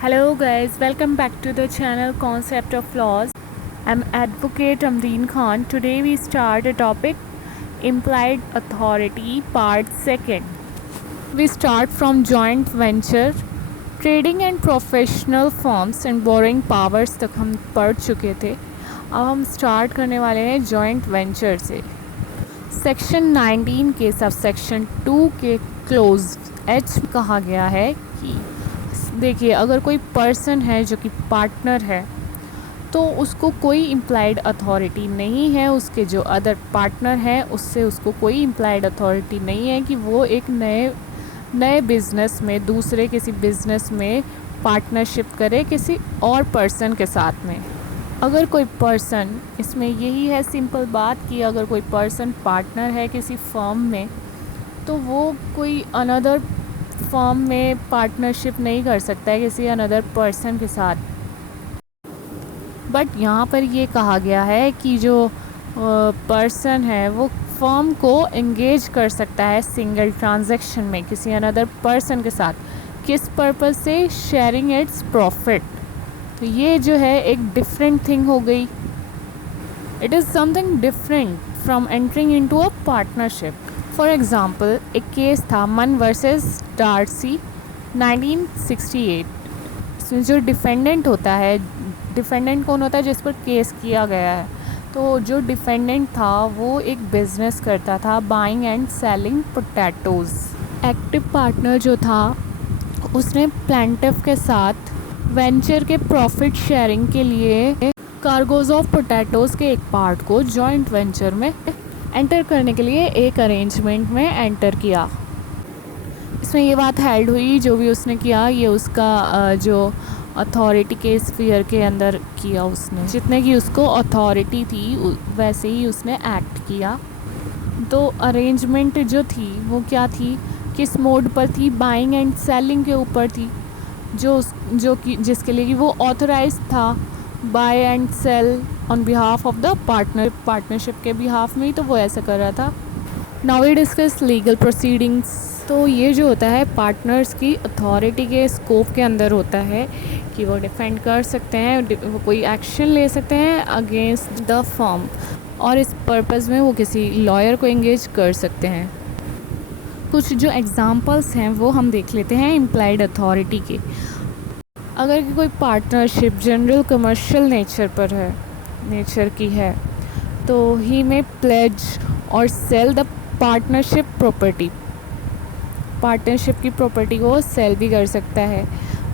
Hello guys, welcome back to the channel Concept of Laws. I'm Advocate Amreen Khan. Today we start a topic Implied Authority Part 2. We start from joint venture, trading and professional firms and borrowing powers तक हम पढ़ चुके थे. अब हम start करने वाले हैं जॉइंट वेंचर से. सेक्शन 19 के सब सेक्शन 2 के क्लोज एच कहा गया है कि देखिए, अगर कोई पर्सन है जो कि पार्टनर है तो उसको कोई इम्प्लाइड अथॉरिटी नहीं है, उसके जो अदर पार्टनर हैं उससे उसको कोई इम्प्लाइड अथॉरिटी नहीं है कि वो एक नए बिज़नेस में, दूसरे किसी बिज़नेस में पार्टनरशिप करे किसी और पर्सन के साथ में. अगर कोई पर्सन, इसमें यही है सिंपल बात कि अगर कोई पर्सन पार्टनर है किसी फर्म में तो वो कोई अनदर फर्म में पार्टनरशिप नहीं कर सकता है किसी अनदर पर्सन के साथ. बट यहाँ पर ये कहा गया है कि जो पर्सन है वो फर्म को एंगेज कर सकता है सिंगल ट्रांजैक्शन में किसी अनदर पर्सन के साथ. किस पर्पस से? Sharing its profit. तो ये जो है एक डिफरेंट थिंग हो गई. It is something different from entering into a partnership. For example, एक केस था मन वर्सेस डार्सी 1968. इसमें जो डिफेंडेंट होता है, डिफेंडेंट कौन होता है? जिस पर केस किया गया है. तो जो डिफेंडेंट था वो एक बिज़नेस करता था, buying and selling potatoes. Active partner जो था उसने प्लेंटिफ के साथ वेंचर के प्रॉफिट शेयरिंग के लिए कार्गोज ऑफ पोटैटोज़ के एक पार्ट को जॉइंट वेंचर में एंटर करने के लिए एक अरेंजमेंट में एंटर किया. इसमें ये बात हेल्ड हुई, जो भी उसने किया ये उसका जो अथॉरिटी के स्फीयर के अंदर किया. उसने जितने की उसको अथॉरिटी थी वैसे ही उसने एक्ट किया. तो अरेंजमेंट जो थी वो क्या थी, किस मोड पर थी? बाइंग एंड सेलिंग के ऊपर थी. जो कि जिसके लिए कि वो ऑथराइज था buy and sell on behalf of the partnership के बिहाफ में ही तो वो ऐसा कर रहा था. Now we discuss legal proceedings. तो ये जो होता है पार्टनर्स की अथॉरिटी के स्कोप के अंदर होता है कि वो डिफेंड कर सकते हैं, वो कोई एक्शन ले सकते हैं अगेंस्ट द फर्म, और इस पर्पस में वो किसी लॉयर को एंगेज कर सकते हैं. कुछ जो एग्जांपल्स हैं वो हम देख लेते हैं इम्प्लाइड अथॉरिटी के. अगर कोई पार्टनरशिप जनरल कमर्शियल नेचर की है तो ही में प्लेज और sell the partnership property. Partnership की प्रॉपर्टी को सेल भी कर सकता है.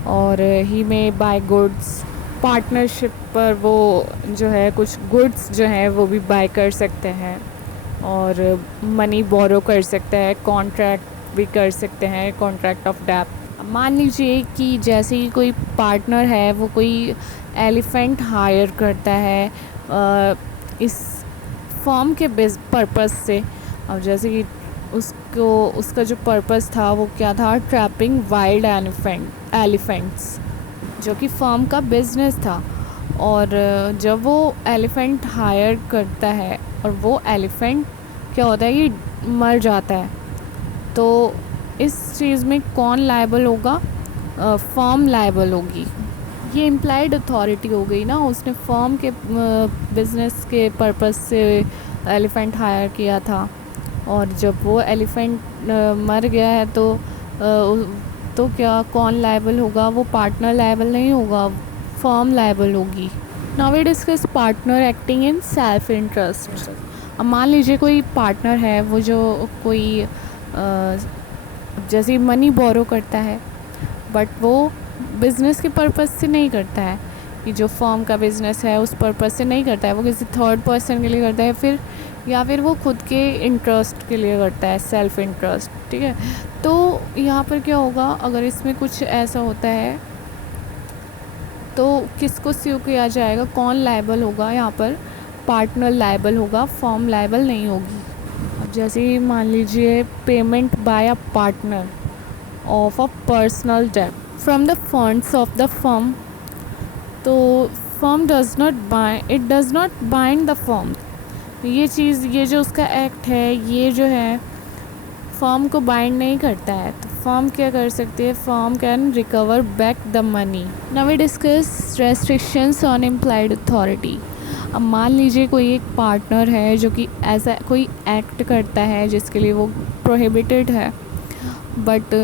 और ही में बाय गुड्स. पार्टनरशिप पर वो जो है कुछ गुड्स जो है वो भी बाय कर सकते हैं. और मनी बोरो कर सकता है, कॉन्ट्रैक्ट भी कर सकते हैं, कॉन्ट्रैक्ट ऑफ डेट. मान लीजिए कि जैसे ही कोई पार्टनर है वो कोई एलिफेंट हायर करता है इस फॉर्म के पर्पस से. और जैसे कि उसका जो पर्पस था वो क्या था? ट्रैपिंग वाइल्ड एलिफेंट्स, जो कि फॉर्म का बिजनेस था. और जब वो एलिफेंट हायर करता है और वो एलिफेंट क्या होता है कि मर जाता है, तो इस चीज़ में कौन लायबल होगा? फर्म लायबल होगी. ये इम्प्लाइड अथॉरिटी हो गई ना, उसने फर्म के बिज़नेस के पर्पस से एलिफेंट हायर किया था. और जब वो एलिफेंट मर गया है तो क्या कौन लायबल होगा? वो पार्टनर लायबल नहीं होगा, फर्म लायबल होगी. Now we discuss partner acting in self interest. अब मान लीजिए कोई पार्टनर है वो जो कोई जैसे मनी बोरो करता है, बट वो बिज़नेस के पर्पस से नहीं करता है कि जो फर्म का बिज़नेस है उस पर्पस से नहीं करता है, वो किसी थर्ड पर्सन के लिए करता है, या फिर वो खुद के इंटरेस्ट के लिए करता है, सेल्फ इंटरेस्ट. ठीक है, तो यहाँ पर क्या होगा अगर इसमें कुछ ऐसा होता है तो किसको स्यू किया जाएगा? कौन लायबल होगा? यहाँ पर पार्टनर लायबल होगा, फर्म लायबल नहीं होगी. अब जैसे ही मान लीजिए payment by a partner of a personal debt from the funds of the firm, तो firm does not bind the firm. ये जो उसका एक्ट है ये जो है फर्म को बाइंड नहीं करता है. तो फर्म क्या कर सकती है, firm can recover back the money. Now we discuss restrictions on implied authority. अब मान लीजिए कोई एक पार्टनर है जो कि ऐसा कोई एक्ट करता है जिसके लिए वो प्रोहिबिटेड है, बट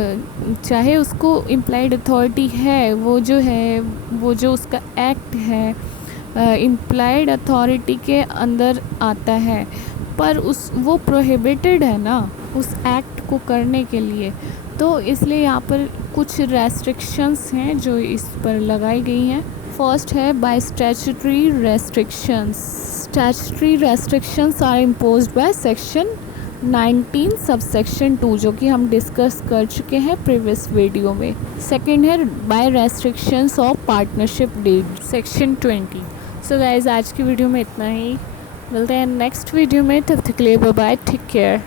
चाहे उसको इम्प्लाइड अथॉरिटी है, वो जो उसका एक्ट है इम्प्लाइड अथॉरिटी के अंदर आता है, पर वो प्रोहिबिटेड है ना उस एक्ट को करने के लिए। तो इसलिए यहाँ पर कुछ रेस्ट्रिक्शंस हैं जो इस पर लगाई गई हैं। फर्स्ट है by statutory restrictions. Statutory restrictions are imposed by section 19 subsection 2, जो कि हम डिस्कस कर चुके हैं प्रीवियस वीडियो में। सेकंड है by restrictions of partnership deed, section 20। So guys, आज की वीडियो में इतना ही। मिलते हैं नेक्स्ट वीडियो में, तब तक के लिए बाय बाय, टेक केयर।